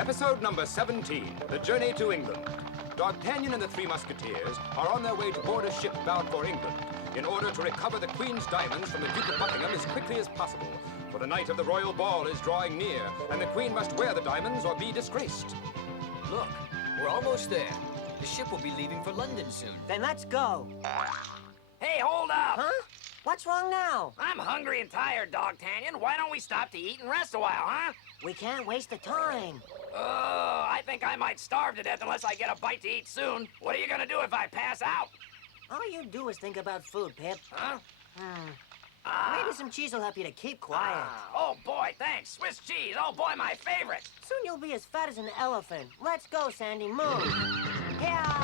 Episode number 17, The Journey to England. D'Artagnan and the Three Musketeers are on their way to board a ship bound for England in order to recover the Queen's diamonds from the Duke of Buckingham as quickly as possible. For the night of the royal ball is drawing near, and the Queen must wear the diamonds or be disgraced. Look, we're almost there. The ship will be leaving for London soon. Then let's go. Hey, hold up! Huh? What's wrong now? I'm hungry and tired, Dogtanian. Why don't we stop to eat and rest a while, huh? We can't waste the time. I think I might starve to death unless I get a bite to eat soon. What are you gonna do if I pass out? All you do is think about food, Pip. Huh? Maybe some cheese will help you to keep quiet. Oh, boy, thanks. Swiss cheese. Oh, boy, my favorite. Soon you'll be as fat as an elephant. Let's go, Sandy. Move. Yeah!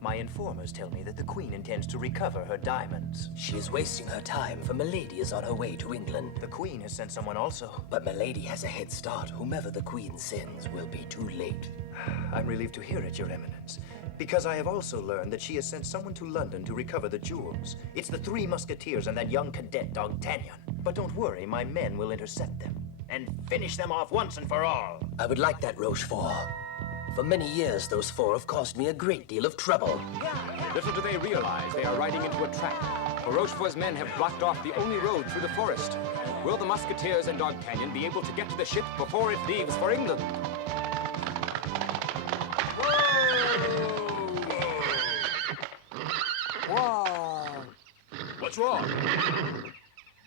My informers tell me that the Queen intends to recover her diamonds. She is wasting her time, for Milady is on her way to England. The Queen has sent someone also. But Milady has a head start. Whomever the Queen sends will be too late. I'm relieved to hear it, Your Eminence, because I have also learned that she has sent someone to London to recover the jewels. It's the Three Musketeers and that young cadet, D'Artagnan. But don't worry, my men will intercept them and finish them off once and for all. I would like that, Rochefort. For many years, those four have caused me a great deal of trouble. Little do they realize they are riding into a trap, for Rochefort's men have blocked off the only road through the forest. Will the Musketeers and D'Artagnan be able to get to the ship before it leaves for England? Whoa! What's wrong?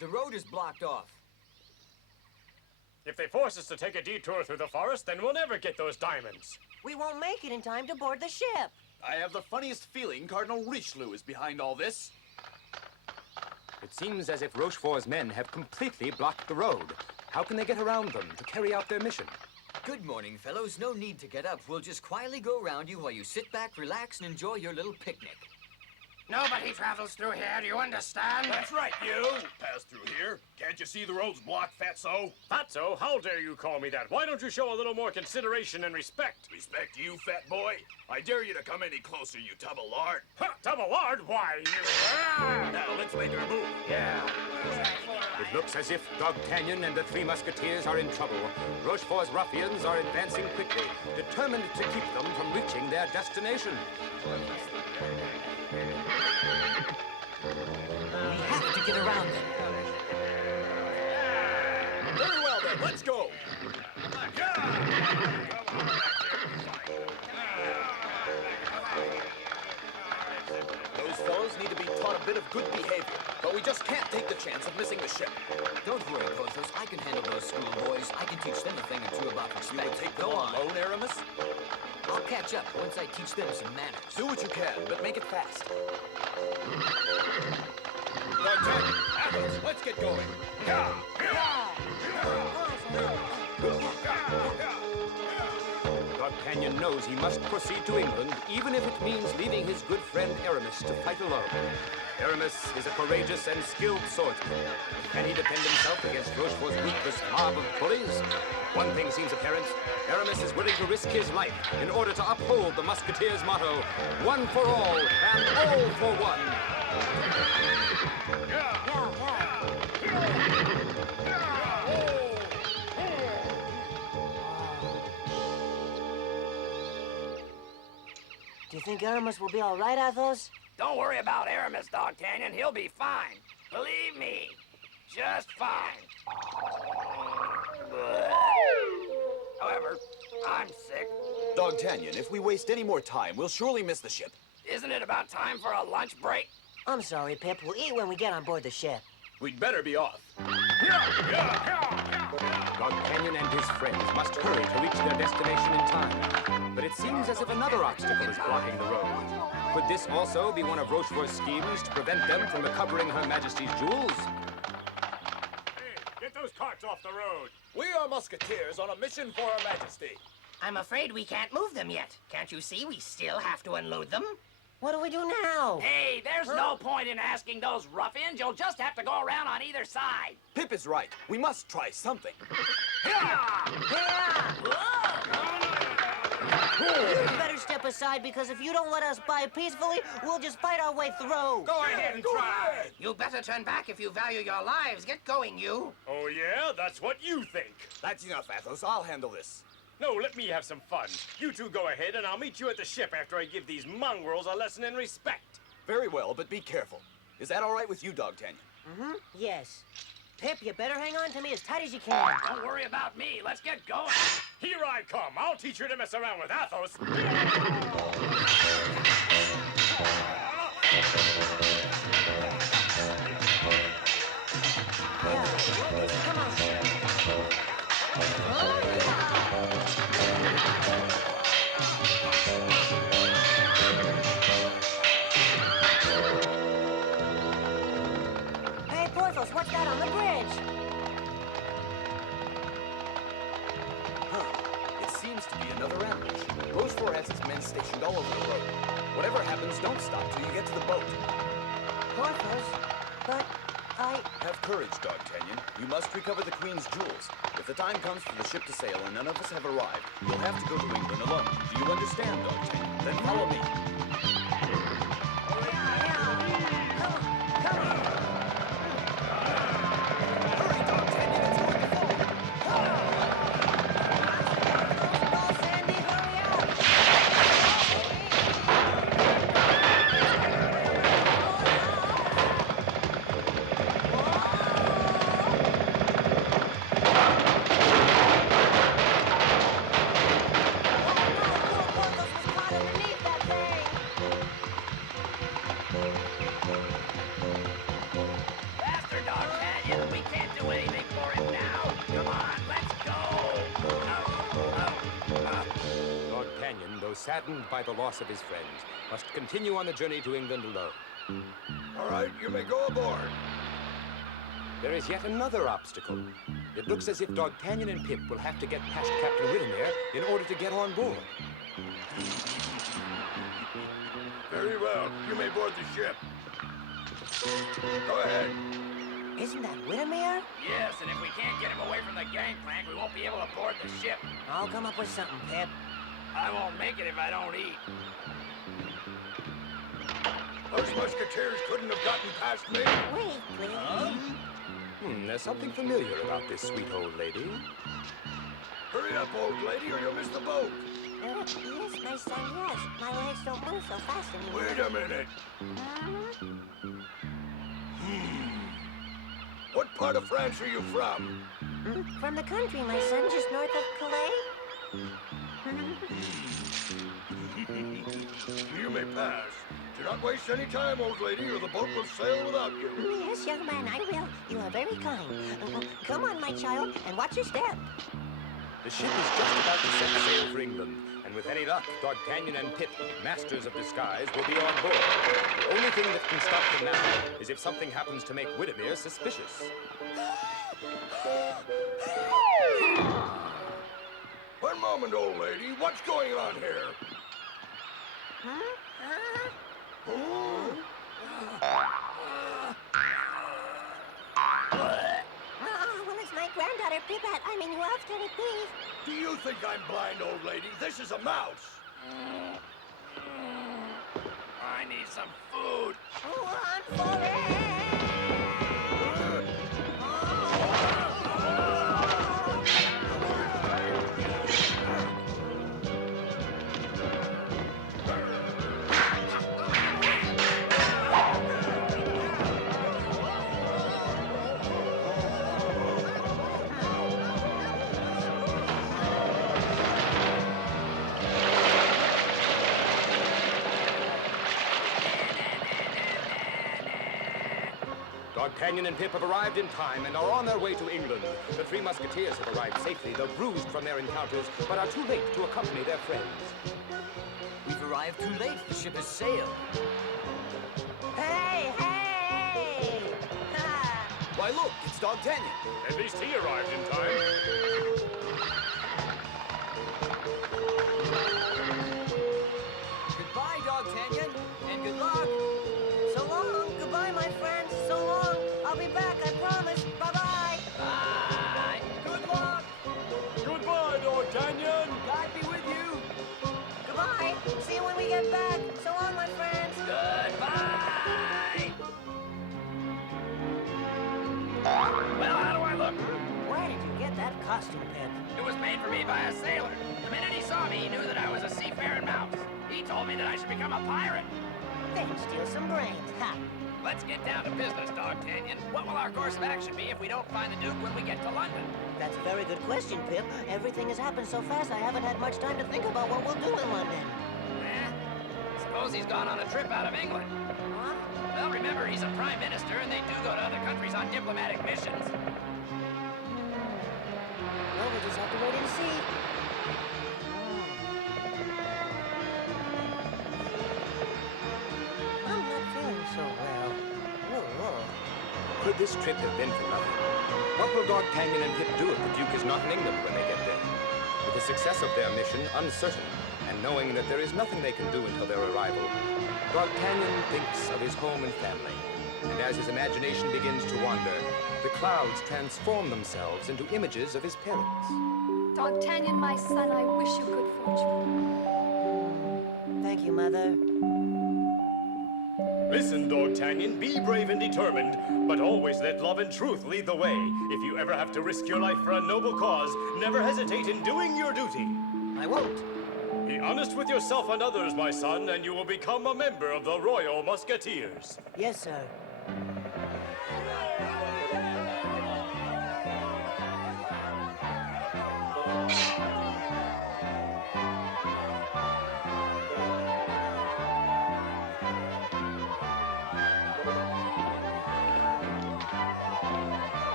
The road is blocked off. If they force us to take a detour through the forest, then we'll never get those diamonds. We won't make it in time to board the ship. I have the funniest feeling Cardinal Richelieu is behind all this. It seems as if Rochefort's men have completely blocked the road. How can they get around them to carry out their mission? Good morning, fellows. No need to get up. We'll just quietly go around you while you sit back, relax, and enjoy your little picnic. Nobody travels through here, do you understand? That's right, you! Pass through here. Can't you see the road's blocked, fatso? Fatso, how dare you call me that? Why don't you show a little more consideration and respect? Respect you, fat boy? I dare you to come any closer, you tub of lard. Ha! Double-lard? Why, you... Now, let's make our move. Yeah. It looks as if D'Artagnan and the Three Musketeers are in trouble. Rochefort's ruffians are advancing quickly, determined to keep them from reaching their destination. We have to get around them. Very well, then. Let's go. Those fellows need to be taught a bit of good behavior, but we just can't take the chance of missing the ship. Don't worry, Porthos. I can handle those schoolboys. I can teach them a thing or two about respect. You will take them alone, Aramis? I'll catch up once I teach them some manners. Do what you can, but make it fast. D'Artagnan, Athos, let's get going. D'Artagnan knows he must proceed to England, even if it means leaving his good friend Aramis to fight alone. Aramis is a courageous and skilled swordsman. Can he defend himself against Rochefort's ruthless mob of bullies? One thing seems apparent. Aramis is willing to risk his life in order to uphold the Musketeers' motto, one for all and all for one. Do you think Aramis will be all right, Athos? Don't worry about Aramis, Dogtanian. He'll be fine. Believe me, just fine. However, I'm sick. Dogtanian, if we waste any more time, we'll surely miss the ship. Isn't it about time for a lunch break? I'm sorry, Pip. We'll eat when we get on board the ship. We'd better be off. D'Artagnan and his friends must hurry to reach their destination in time. But it seems as if another obstacle is blocking the road. Could this also be one of Rochefort's schemes to prevent them from recovering Her Majesty's jewels? Hey, get those carts off the road. We are Musketeers on a mission for Her Majesty. I'm afraid we can't move them yet. Can't you see we still have to unload them? What do we do now? Hey, there's no point in asking those ruffians. You'll just have to go around on either side. Pip is right. We must try something. You better step aside, because if you don't let us by peacefully, we'll just fight our way through. Go ahead and try. You better turn back if you value your lives. Get going, you. Oh, yeah? That's what you think. That's enough, Athos. I'll handle this. No, let me have some fun. You two go ahead, and I'll meet you at the ship after I give these mongrels a lesson in respect. Very well, but be careful. Is that all right with you, Dogtanian? Mm-hmm. Yes. Pip, you better hang on to me as tight as you can. Don't worry about me. Let's get going. Here I come. I'll teach you to mess around with Athos. Yeah, come on. Hey, Porthos, what's that on the bridge? It seems to be another ambush. Rochefort has his men stationed all over the road. Whatever happens, don't stop till you get to the boat. Porthos, but Have courage, Dogtanian. You must recover the Queen's jewels. If the time comes for the ship to sail and none of us have arrived, you'll have to go to England alone. Do you understand, Dogtanian? Then follow me. Hurry, Dogtanian, it's going to fall. Go, Sandy, hurry up! Porthos was caught underneath that thing. Faster, Dogtanian. We can't do anything for him now. Come on, let's go. Dogtanian, though saddened by the loss of his friends, must continue on the journey to England alone. All right, you may go aboard. There is yet another obstacle. It looks as if Dogtanian and Pip will have to get past Captain Whittemere in order to get on board. Very well, you may board the ship. Go ahead. Isn't that Whittemere? Yes, and if we can't get him away from the gangplank, we won't be able to board the ship. I'll come up with something, Pip. I won't make it if I don't eat. Those musketeers couldn't have gotten past me. Wait, please. There's something familiar about this sweet old lady. Hurry up, old lady, or you'll miss the boat. Yes, my son, yes. My legs don't move so fast anymore. Wait a minute. What part of France are you from? From the country, my son, just north of Calais. You may pass. Do not waste any time, old lady, or the boat will sail without you. Yes, young man, I will. You are very kind. Come on, my child, and watch your step. The ship is just about to set sail for England, and with any luck, Dogtanian and Pip, masters of disguise, will be on board. The only thing that can stop them now is if something happens to make Whittemere suspicious. One moment, old lady. What's going on here? Well, it's my granddaughter, Pipette. I mean, you off, Teddy, please. Do you think I'm blind, old lady? This is a mouse. I need some food. Run for it! Dogtanian and Pip have arrived in time and are on their way to England. The three musketeers have arrived safely, though bruised from their encounters, but are too late to accompany their friends. We've arrived too late. The ship has sailed. Hey, hey! Why, look, it's Dogtanian. At least he arrived in time. Goodbye, Dogtanian. And good luck. So long. Goodbye, my friends. So long. I'll be back, I promise. Bye-bye. Bye. Good luck. Goodbye, Dogtanian. God be with you. Goodbye. See you when we get back. So long, my friends. Goodbye! Well, how do I look? Where did you get that costume, Pip? It was made for me by a sailor. The minute he saw me, he knew that I was a seafaring mouse. He told me that I should become a pirate. Then steal some brains. Ha! Let's get down to business, Dogtanian. What will our course of action be if we don't find the Duke when we get to London? That's a very good question, Pip. Everything has happened so fast I haven't had much time to think about what we'll do in London. Suppose he's gone on a trip out of England. Huh? Well, remember, he's a prime minister, and they do go to other countries on diplomatic missions. Well, we'll just have to wait and see. I'm not feeling so well. Whoa. Could this trip have been for nothing? What will Dogtanian and Pip do if the Duke is not in England when they get there? With the success of their mission uncertain, and knowing that there is nothing they can do until their arrival, Dogtanian thinks of his home and family. And as his imagination begins to wander, the clouds transform themselves into images of his parents. Dogtanian, my son, I wish you good fortune. Thank you, Mother. Listen, Dogtanian, be brave and determined, but always let love and truth lead the way. If you ever have to risk your life for a noble cause, never hesitate in doing your duty. I won't. Be honest with yourself and others, my son, and you will become a member of the Royal Musketeers. Yes, sir.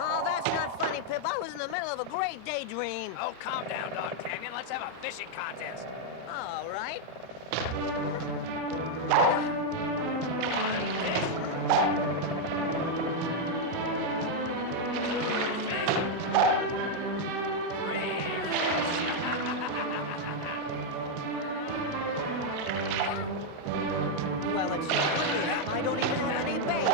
Oh, that's not funny, Pip. I was in the middle of a great daydream. Oh, calm down, Dogtanian. Let's have a fishing contest. All right. Well, it's I don't even have any bait.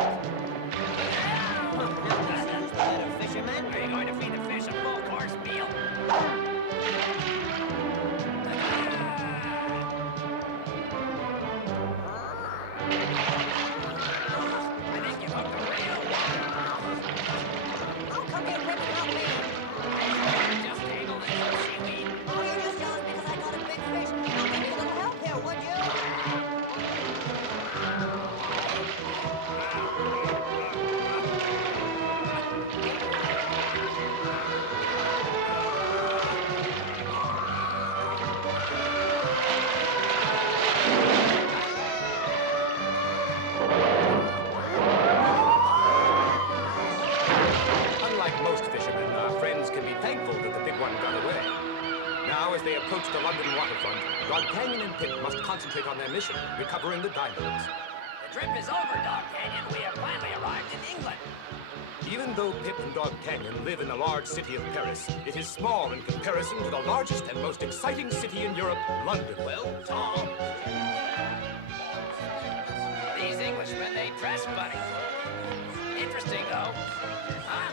Now this is the better fisherman. Are you going to feed the fish a full-course meal? I think you hooked a real one. Oh, come here, Pip, help me. Just tangled in some seaweed. Oh, you're just jealous because I got a big fish. Now give me a little help here, would you? Unlike most fishermen, our friends can be thankful that the big one got away. Now, as they approach the London waterfront, Dogtanian and Pip must concentrate on their mission, recovering the diamonds. The trip is over, Dogtanian. We have finally arrived in England. Even though Pip and Dogtanian live in the large city of Paris, it is small in comparison to the largest and most exciting city in Europe, London. Well, Tom. These Englishmen, they dress funny. Interesting, though. Huh?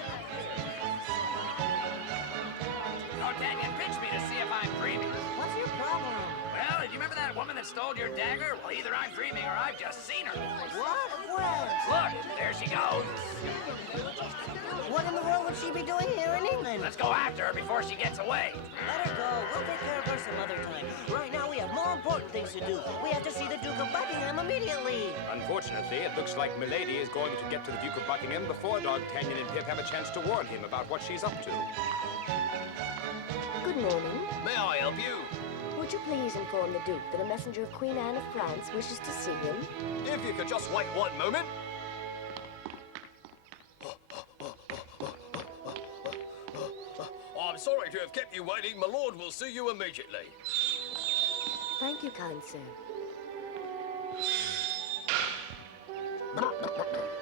Dogtanian pinched me to see if I'm dreaming. What's your problem? Well, do you remember that woman that stole your dagger? Well, either I'm dreaming or I've just seen her. What? Where? Look, there she goes. What in the world would she be doing here in England? Let's go after her before she gets away. Let her go. We'll take care of her some other time. Right now, we have more important things to do. We have to see the Duke of Buckingham immediately. Unfortunately, it looks like Milady is going to get to the Duke of Buckingham before Dogtanian and Pip have a chance to warn him about what she's up to. Good morning. May I help you? Would you please inform the Duke that a messenger of Queen Anne of France wishes to see him? If you could just wait 1 moment. I'm sorry to have kept you waiting. My lord will see you immediately. Thank you, kind sir.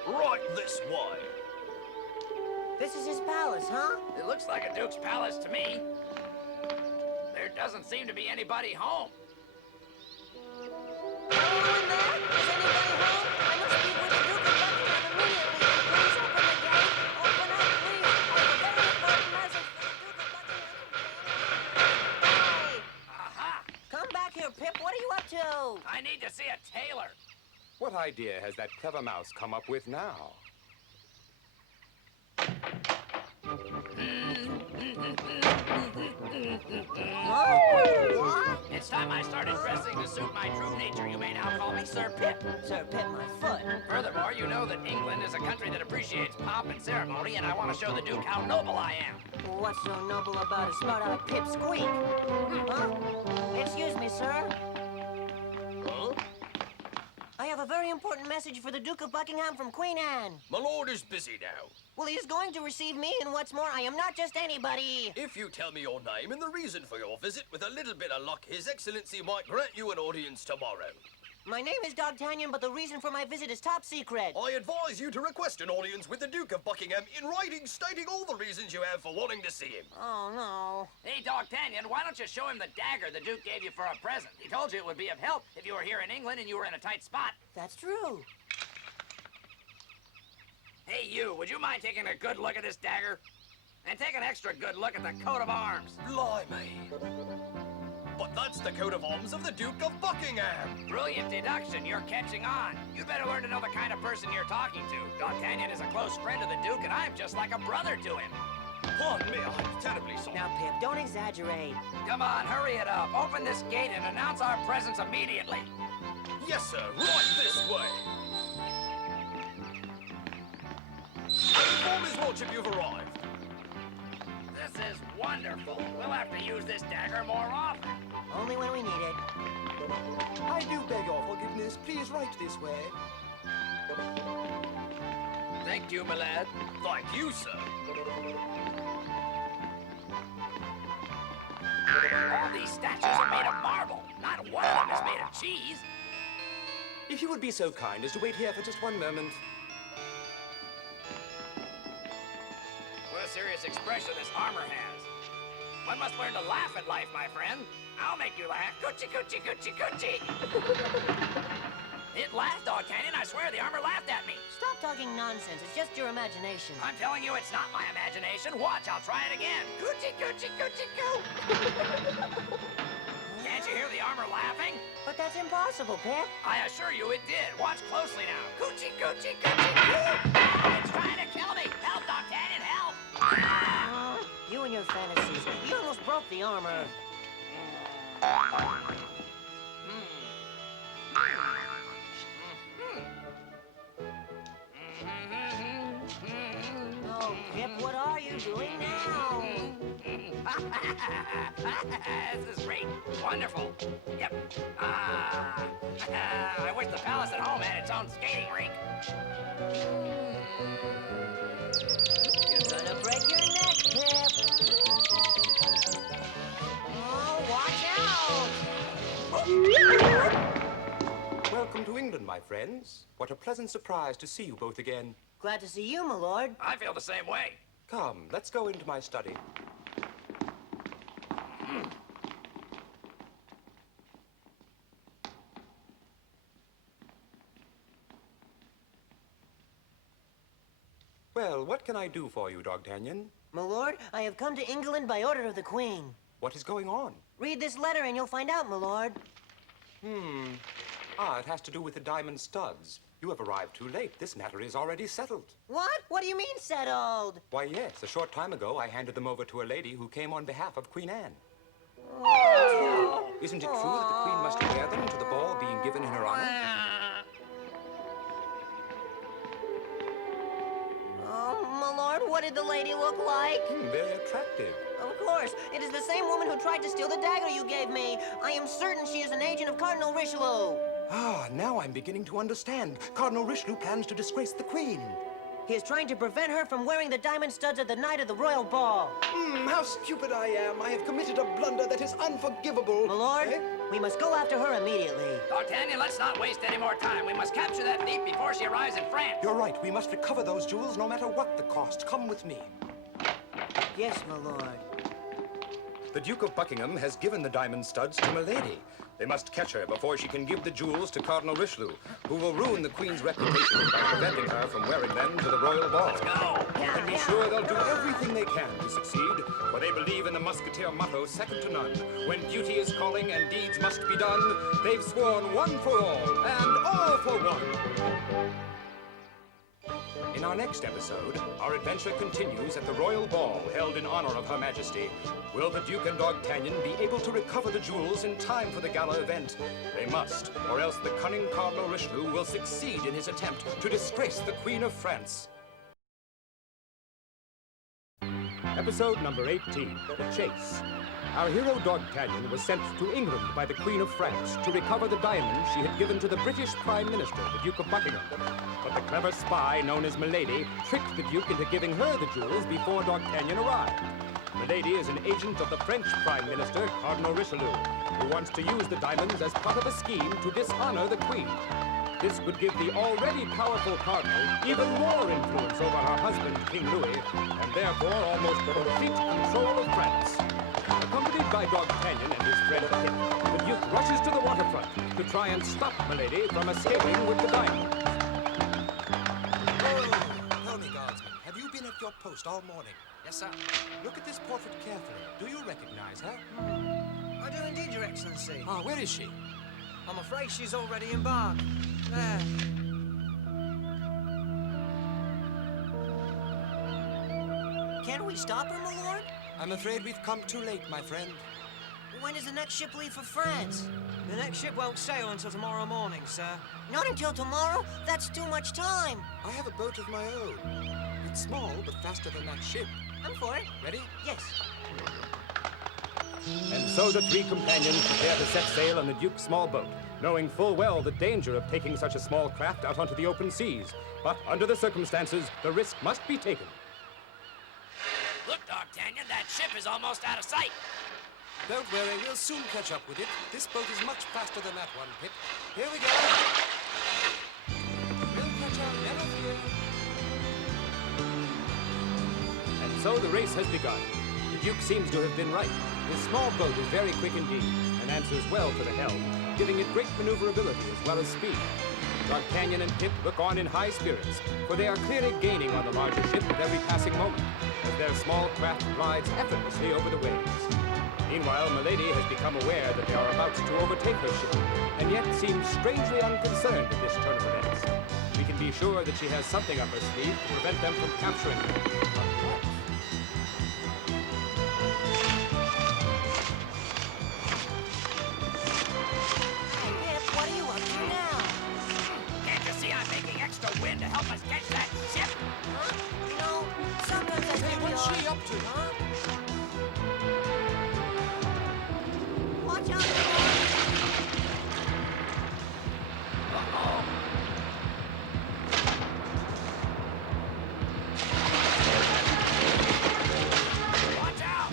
Right this way. This is his palace, huh? It looks like a duke's palace to me. There doesn't seem to be anybody home. Anyone there? Is anybody home? I must speak with the Duke of Buckingham immediately. Please open the gate. Open up, please. I have a very important message for the Duke of Buckingham. Hey! Aha! Come back here, Pip. What are you up to? I need to see a tailor. What idea has that clever mouse come up with now? What? It's time I started dressing to suit my true nature. You may now call me Sir Pip. Sir Pip, my foot. Furthermore, you know that England is a country that appreciates pomp and ceremony, and I want to show the Duke how noble I am. What's so noble about a spout out of Pip squeak? Huh? Excuse me, sir. Huh? I have a very important message for the Duke of Buckingham from Queen Anne. My lord is busy now. Well, he's going to receive me, and what's more, I am not just anybody. If you tell me your name and the reason for your visit, with a little bit of luck, His Excellency might grant you an audience tomorrow. My name is Dogtanian, but the reason for my visit is top secret. I advise you to request an audience with the Duke of Buckingham in writing, stating all the reasons you have for wanting to see him. Oh, no. Hey, Dogtanian, why don't you show him the dagger the Duke gave you for a present? He told you it would be of help if you were here in England and you were in a tight spot. That's true. Hey, you, would you mind taking a good look at this dagger? And take an extra good look at the coat of arms. Blimey. But that's the coat of arms of the Duke of Buckingham. Brilliant deduction. You're catching on. You better learn to know the kind of person you're talking to. Dogtanian is a close friend of the Duke, and I'm just like a brother to him. Pardon me, I'm terribly sorry. Now, Pip, don't exaggerate. Come on, hurry it up. Open this gate and announce our presence immediately. Yes, sir. Right this way. Inform his lordship you've arrived. This is wonderful. We'll have to use this dagger more often. Only when we need it. I do beg your forgiveness. Please write this way. Thank you, my lad. Thank you, sir. All these statues are made of marble. Not one of them is made of cheese. If you would be so kind as to wait here for just one moment. What a serious expression this armor has. One must learn to laugh at life, my friend. I'll make you laugh. Coochie, coochie, coochie, coochie. It laughed, Dogtanian. I swear the armor laughed at me. Stop talking nonsense. It's just your imagination. I'm telling you, it's not my imagination. Watch, I'll try it again. Coochie, coochie, coochie, coo. Can't you hear the armor laughing? But that's impossible, Pip. I assure you it did. Watch closely now. Coochie, coochie, coochie, coo. It's trying to kill me. Help, Dogtanian, help. You and your fantasies. You almost broke the armor. Oh, Pip, what are you doing now? This is great. Wonderful. Yep. I wish the palace at home had its own skating rink. You're gonna break your neck, Pip. Oh, watch out! Welcome to England, my friends. What a pleasant surprise to see you both again. Glad to see you, my lord. I feel the same way. Come, let's go into my study. Well, what can I do for you, Dogtanian? My lord, I have come to England by order of the Queen. What is going on? Read this letter and you'll find out, my lord. It has to do with the diamond studs. You have arrived too late. This matter is already settled. What? What do you mean, settled? Why, yes. A short time ago, I handed them over to a lady who came on behalf of Queen Anne. Oh. Isn't it true that the Queen must wear them to the ball being given in her honor? Oh, my lord, what did the lady look like? Very attractive. Of course. It is the same woman who tried to steal the dagger you gave me. I am certain she is an agent of Cardinal Richelieu. Now I'm beginning to understand. Cardinal Richelieu plans to disgrace the Queen. He is trying to prevent her from wearing the diamond studs at the night of the royal ball. How stupid I am. I have committed a blunder that is unforgivable. My lord, we must go after her immediately. D'Artagnan, let's not waste any more time. We must capture that thief before she arrives in France. You're right. We must recover those jewels no matter what the cost. Come with me. Yes, my lord. The Duke of Buckingham has given the diamond studs to Milady. They must catch her before she can give the jewels to Cardinal Richelieu, who will ruin the Queen's reputation by preventing her from wearing them to the royal ball. Let's go! You can be sure they'll do everything they can to succeed, for they believe in the Musketeer motto, second to none. When duty is calling and deeds must be done, they've sworn one for all and all for one. In our next episode, our adventure continues at the royal ball held in honor of Her Majesty. Will the Duke and Dogtanian be able to recover the jewels in time for the gala event? They must, or else the cunning Cardinal Richelieu will succeed in his attempt to disgrace the Queen of France. Episode number 18, The Chase. Our hero Dogtanian was sent to England by the Queen of France to recover the diamonds she had given to the British Prime Minister, the Duke of Buckingham. But the clever spy known as Milady tricked the Duke into giving her the jewels before Dogtanian arrived. Milady is an agent of the French Prime Minister, Cardinal Richelieu, who wants to use the diamonds as part of a scheme to dishonor the Queen. This would give the already powerful Cardinal even more influence over her husband, King Louis, and therefore almost complete control of France. Accompanied by Dogtanian and his friend Pip, the Duke rushes to the waterfront to try and stop Milady from escaping with the diamonds. Tell me, Guardsman, have you been at your post all morning? Yes, sir. Look at this portrait carefully. Do you recognize her? I do indeed, Your Excellency. Ah, where is she? I'm afraid she's already embarked. There. Can we stop her, my lord? I'm afraid we've come too late, my friend. When does the next ship leave for France? The next ship won't sail until tomorrow morning, sir. Not until tomorrow? That's too much time. I have a boat of my own. It's small, but faster than that ship. I'm for it. Ready? Yes. And so the three companions prepare to set sail on the Duke's small boat, knowing full well the danger of taking such a small craft out onto the open seas. But under the circumstances, the risk must be taken. Look, D'Artagnan, that ship is almost out of sight. Don't worry, we'll soon catch up with it. This boat is much faster than that one, Pip. Here we go. We'll catch up, never fear. And so the race has begun. The Duke seems to have been right. His small boat is very quick indeed, and answers well to the helm, giving it great maneuverability as well as speed. D'Artagnan and Pip look on in high spirits, for they are clearly gaining on the larger ship with every passing moment, as their small craft glides effortlessly over the waves. Meanwhile, Milady has become aware that they are about to overtake her ship, and yet seems strangely unconcerned at this turn of events. We can be sure that she has something up her sleeve to prevent them from capturing her. Wind to help us catch that ship. Huh? You know, sometimes I think what's she up to? Huh? Watch out, Uh-oh. Watch out!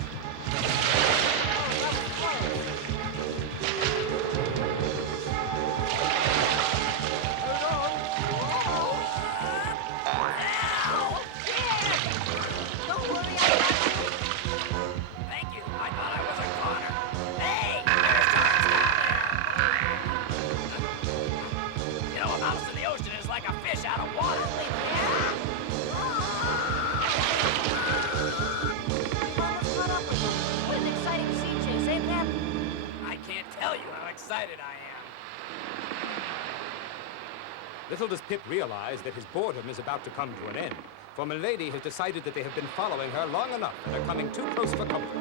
Little does Pip realize that his boredom is about to come to an end, for Milady has decided that they have been following her long enough and are coming too close for comfort.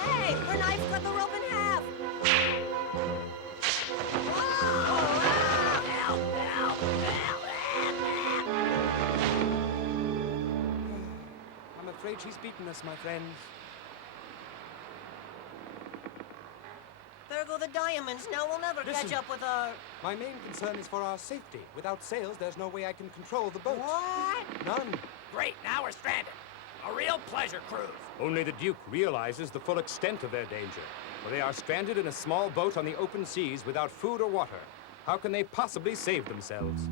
Hey, her knife cut the rope in half. I'm afraid she's beaten us, my friends. There go the diamonds. Now we'll never catch Listen. up with our... My main concern is for our safety. Without sails, there's no way I can control the boat. What? None. Great, now we're stranded. A real pleasure cruise. Only the Duke realizes the full extent of their danger, for they are stranded in a small boat on the open seas without food or water. How can they possibly save themselves?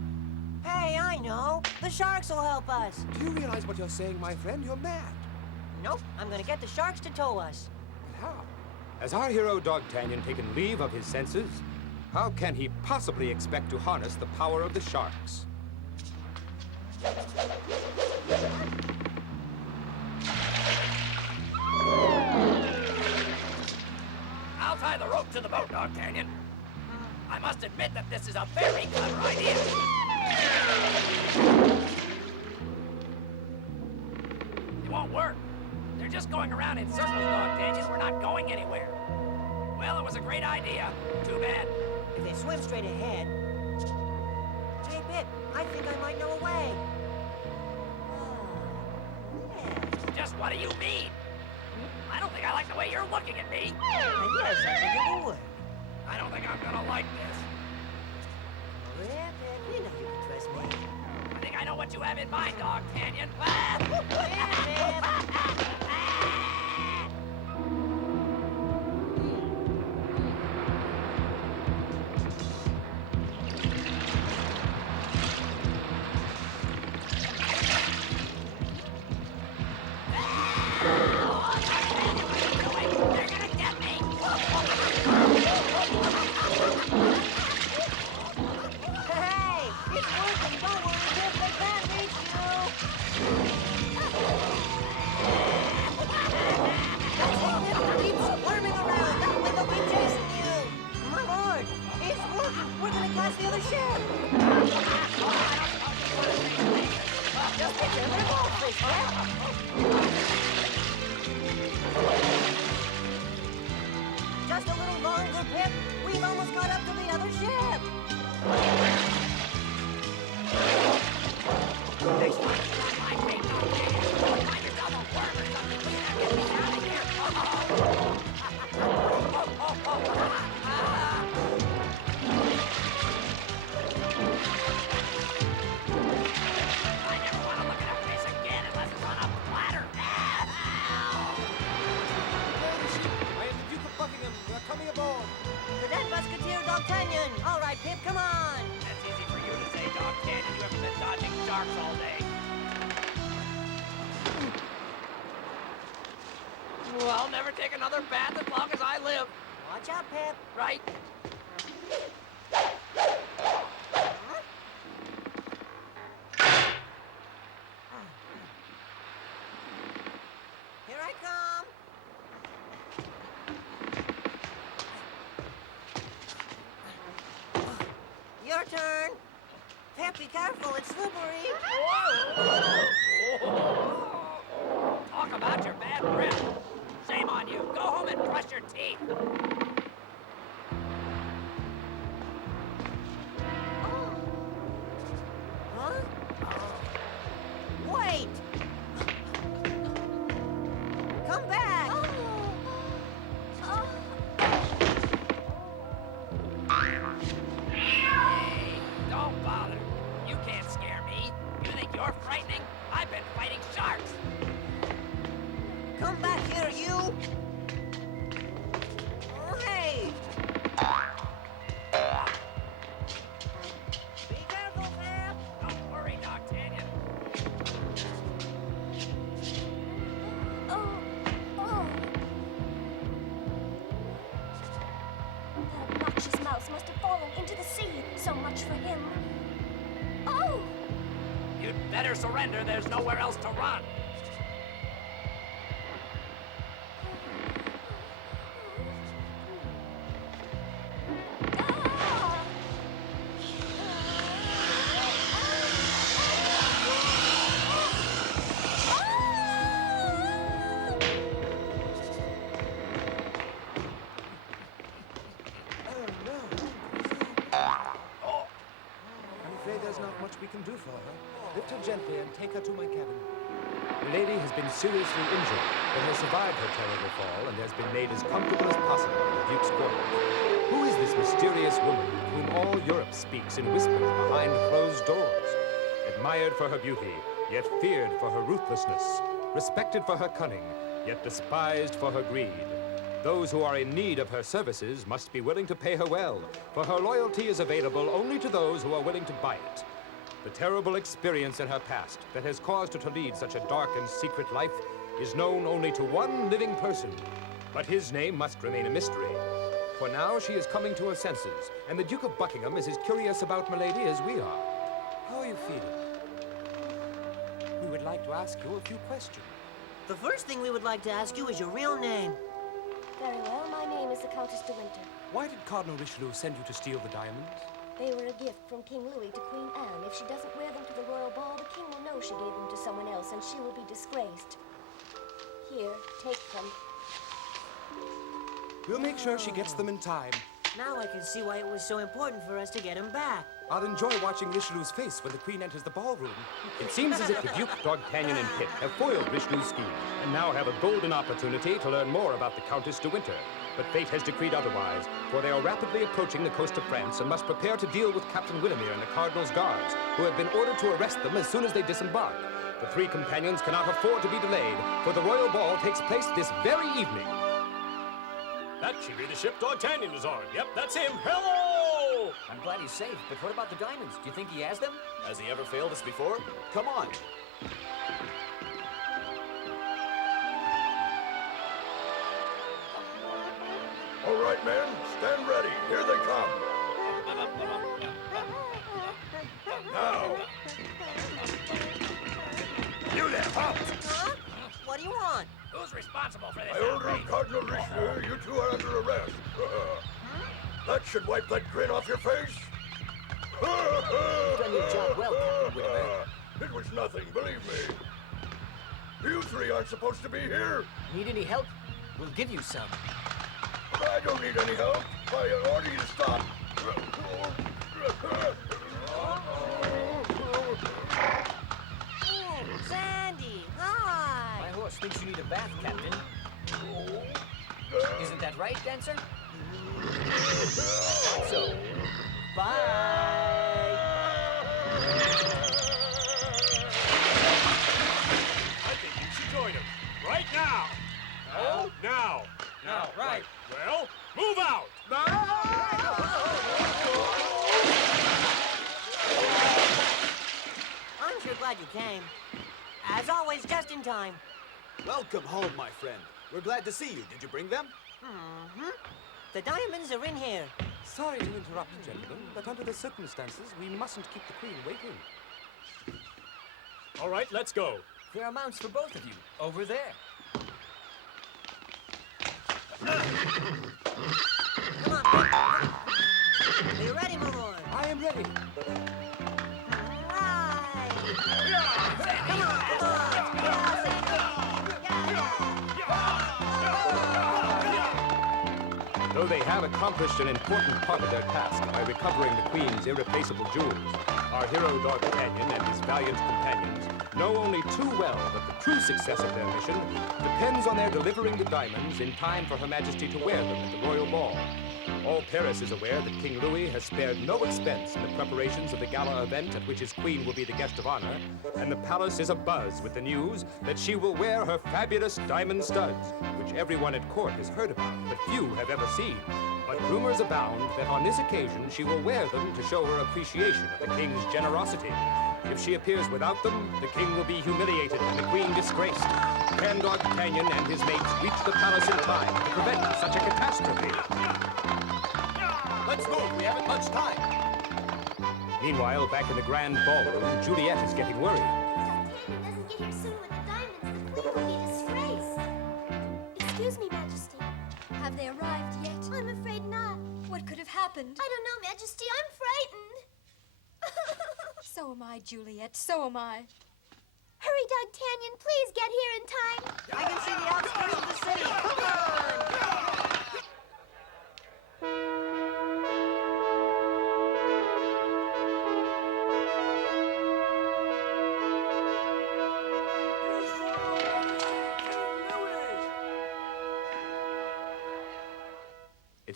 Hey, I know. The sharks will help us. Do you realize what you're saying, my friend? You're mad. Nope, I'm gonna get the sharks to tow us. But how? Has our hero Dogtanian taken leave of his senses? How can he possibly expect to harness the power of the sharks? I'll tie the rope to the boat, Dogtanian. I must admit that this is a very clever idea. It won't work. They're just going around in circles, Dogtanian. We're not going anywhere. Well, it was a great idea. Too bad. If they swim straight ahead... Hey, Pip, I think I might know a way. Just what do you mean? I don't think I like the way you're looking at me. Yes, I think it will work. I don't think I'm gonna like this. Yeah, Pip, you know you can trust me. I think I know what you have in mind, Dogtanian. Just a little longer, Pip. We've almost got up to the other ship. Next time. Find yourself a worm or something. Please get me out of here. I never want to look at a fish again unless it's on a platter. I am the Duke of Buckingham. We're coming aboard. Cadet Musketeer Dogtanian. All right, Pip, come on. That's easy for you to say, Dogtanian. You haven't been dodging sharks all day. Well, I'll never take another bath as long as I live. Watch out, Pip. Right? Here I come. Your turn. Pip, be careful. It's slippery. Talk about your bad breath. Shame on you. Go home and brush your teeth. Huh? Wait. Come back. Hey, don't bother. You can't scare me. You think you're frightening? I've been fighting sharks. Come back here, you. Oh, hey. Be careful, Pip. Don't worry, Dogtanian. That obnoxious mouse must have fallen into the sea. So much for him. Oh! You'd better surrender. There's nowhere else to run. I'm afraid there's not much we can do for her. Lift her gently and take her to my cabin. Milady has been seriously injured, but has survived her terrible fall and has been made as comfortable as possible in the Duke's quarters. Who is this mysterious woman of whom all Europe speaks in whispers behind closed doors? Admired for her beauty, yet feared for her ruthlessness. Respected for her cunning, yet despised for her greed. Those who are in need of her services must be willing to pay her well, for her loyalty is available only to those who are willing to buy it. The terrible experience in her past that has caused her to lead such a dark and secret life is known only to one living person. But his name must remain a mystery. For now she is coming to her senses, and the Duke of Buckingham is as curious about Milady as we are. How are you feeling? We would like to ask you a few questions. The first thing we would like to ask you is your real name. Very well, my name is the Countess de Winter. Why did Cardinal Richelieu send you to steal the diamonds? They were a gift from King Louis to Queen Anne. If she doesn't wear them to the royal ball, the king will know she gave them to someone else, and she will be disgraced. Here, take them. We'll make sure she gets them in time. Now I can see why it was so important for us to get him back. I'll enjoy watching Richelieu's face when the Queen enters the ballroom. It seems as if the Duke, Dogtanian, and Pitt have foiled Richelieu's scheme, and now have a golden opportunity to learn more about the Countess de Winter. But fate has decreed otherwise, for they are rapidly approaching the coast of France and must prepare to deal with Captain Willemere and the Cardinal's guards, who have been ordered to arrest them as soon as they disembark. The three companions cannot afford to be delayed, for the royal ball takes place this very evening. That should be the ship Dogtanian is on. Yep, that's him. Hello! I'm glad he's safe, but what about the diamonds? Do you think he has them? Has he ever failed us before? Come on. All right, men, stand ready. Here they come. Now. You there, halt! Huh? What do you want? Who's responsible for this By order of outrage? Cardinal Richelieu, you two are under arrest. That should wipe that grin off your face. You've done your job well, Captain Willemere. It was nothing, believe me. You three aren't supposed to be here. Need any help? We'll give you some. I don't need any help. I order you to stop. Sandy, hi! My horse thinks you need a bath, Captain. Isn't that right, Dancer? So, bye! I think you should join him. Right now. Oh, now. No, right. Well, move out. I'm sure glad you came. As always, just in time. Welcome home, my friend. We're glad to see you. Did you bring them? Mm-hmm. The diamonds are in here. Sorry to interrupt, gentlemen, but under the circumstances, we mustn't keep the Queen waiting. All right, let's go. Fair amounts for both of you. Over there. Come on, Pip. Are you ready, Maroon? I am ready. Right. Come on, come on. Yeah, Sandy. Though they have accomplished an important part of their task by recovering the Queen's irreplaceable jewels, our hero Dogtanian and his valiant companions know only too well that the true success of their mission depends on their delivering the diamonds in time for Her Majesty to wear them at the royal ball. All Paris is aware that King Louis has spared no expense in the preparations of the gala event at which his queen will be the guest of honor, and the palace is abuzz with the news that she will wear her fabulous diamond studs, which everyone at court has heard about, but few have ever seen. But rumors abound that on this occasion she will wear them to show her appreciation of the king's generosity. If she appears without them, the king will be humiliated and the queen disgraced. Can Dogtanian and his mates reach the palace in time to prevent such a catastrophe? Let's move. We haven't much time. Meanwhile, back in the grand ballroom, Juliet is getting worried. If Dogtanian doesn't get here soon with the diamonds, the queen will be disgraced. Excuse me, Majesty. Have they arrived yet? I'm afraid not. What could have happened? I don't know, Majesty. I'm frightened. So am I, Juliet. So am I. Hurry, Dogtanian. Please get here in time. I can see the outskirts of the city. Come on! You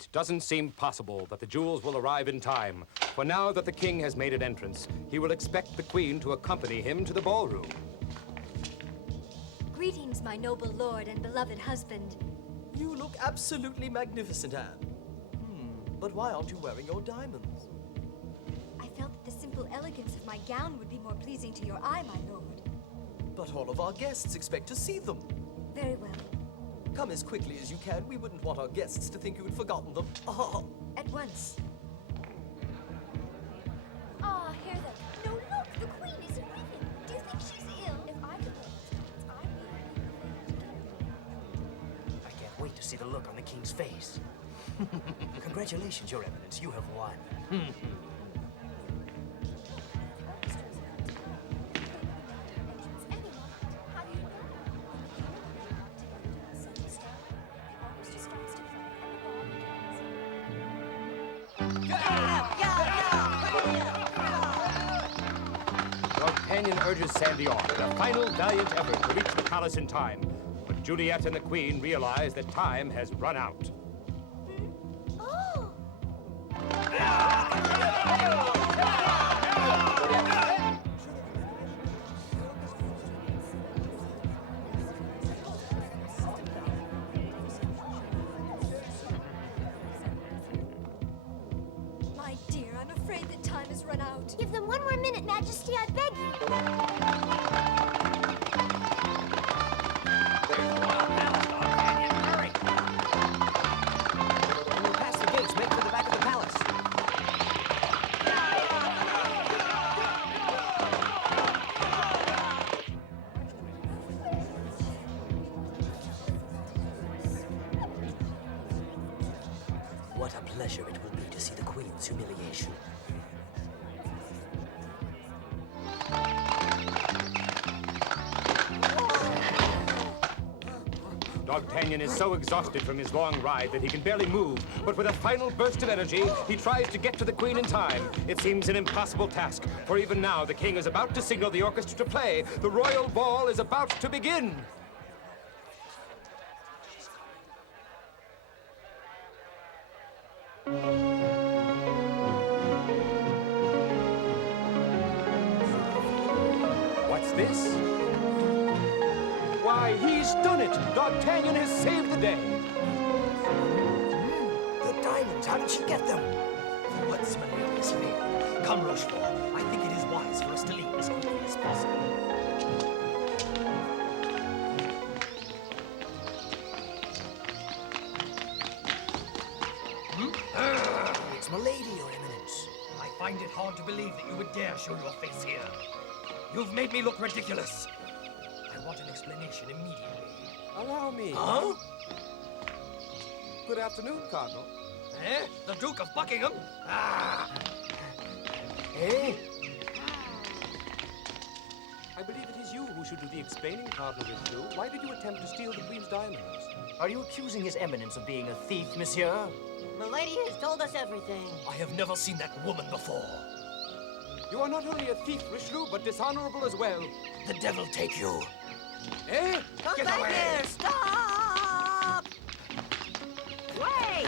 It doesn't seem possible that the jewels will arrive in time, for now that the king has made an entrance, he will expect the queen to accompany him to the ballroom. Greetings, my noble lord and beloved husband. You look absolutely magnificent, Anne. But why aren't you wearing your diamonds? I felt that the simple elegance of my gown would be more pleasing to your eye, my lord. But all of our guests expect to see them. Very well. Come as quickly as you can. We wouldn't want our guests to think you had forgotten them. Oh. At once. Ah, hear them. No, look, the queen isn't with him. Do you think she's ill? If I could wear these I'd I can't wait to see the look on the king's face. Congratulations, Your Eminence. You have won. Dogtanian urges Sandy on in a final valiant effort to reach the palace in time. But Juliet and the queen realize that time has run out. My dear, I'm afraid that time has run out. Give them one more minute, Majesty, I beg you. When you pass the gates, make for the back of the palace. What a pleasure it will be to see the Queen's humiliation. Dogtanian is so exhausted from his long ride that he can barely move, but with a final burst of energy, he tries to get to the queen in time. It seems an impossible task, for even now the king is about to signal the orchestra to play. The royal ball is about to begin. What's this? Why, he's done it! Dogtanian has saved the day! The diamonds, how did she get them? What's Milady's failed? Come, Rochefort. I think it is wise for us to leave as quickly as possible. It's Milady, Your Eminence. I find it hard to believe that you would dare show your face here. You've made me look ridiculous. I want an explanation immediately. Allow me. Huh? Good afternoon, Cardinal. Eh? The Duke of Buckingham? Ah! Eh? I believe it is you who should do the explaining, Cardinal Richelieu. Why did you attempt to steal the Queen's diamonds? Are you accusing His Eminence of being a thief, monsieur? Milady has told us everything. I have never seen that woman before. You are not only a thief, Richelieu, but dishonorable as well. The devil take you. Eh? Come Get back away! here! Stop! Wait!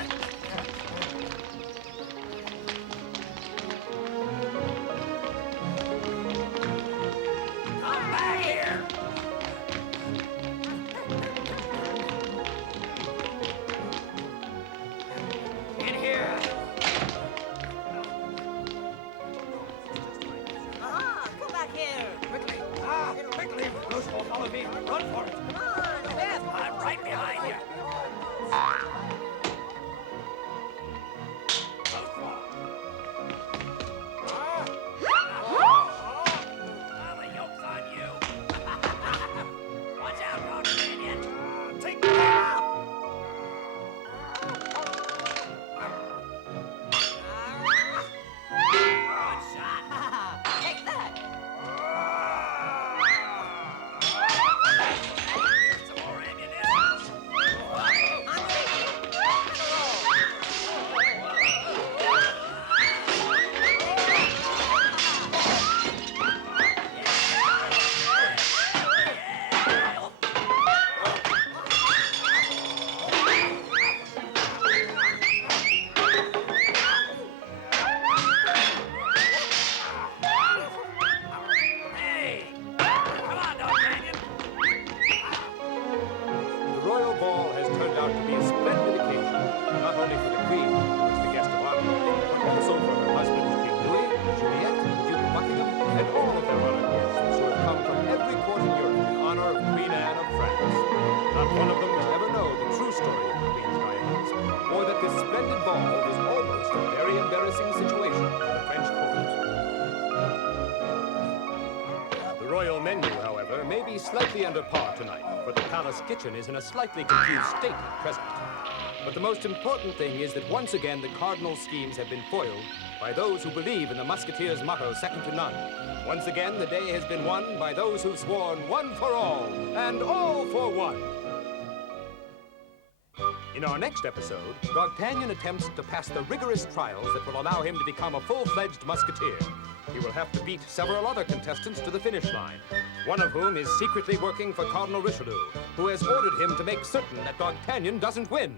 Come back here! In here! Aha! Come back here! Quickly! Quickly! Rochefort, follow me! Run for it! Come on, Pip! I'm right royal menu, however, may be slightly under par tonight, for the palace kitchen is in a slightly confused state at present. But the most important thing is that once again the cardinal schemes have been foiled by those who believe in the Musketeers' motto, second to none. Once again, the day has been won by those who've sworn one for all, and all for one. In our next episode, Dogtanian attempts to pass the rigorous trials that will allow him to become a full-fledged musketeer. He will have to beat several other contestants to the finish line, one of whom is secretly working for Cardinal Richelieu, who has ordered him to make certain that Dogtanian doesn't win.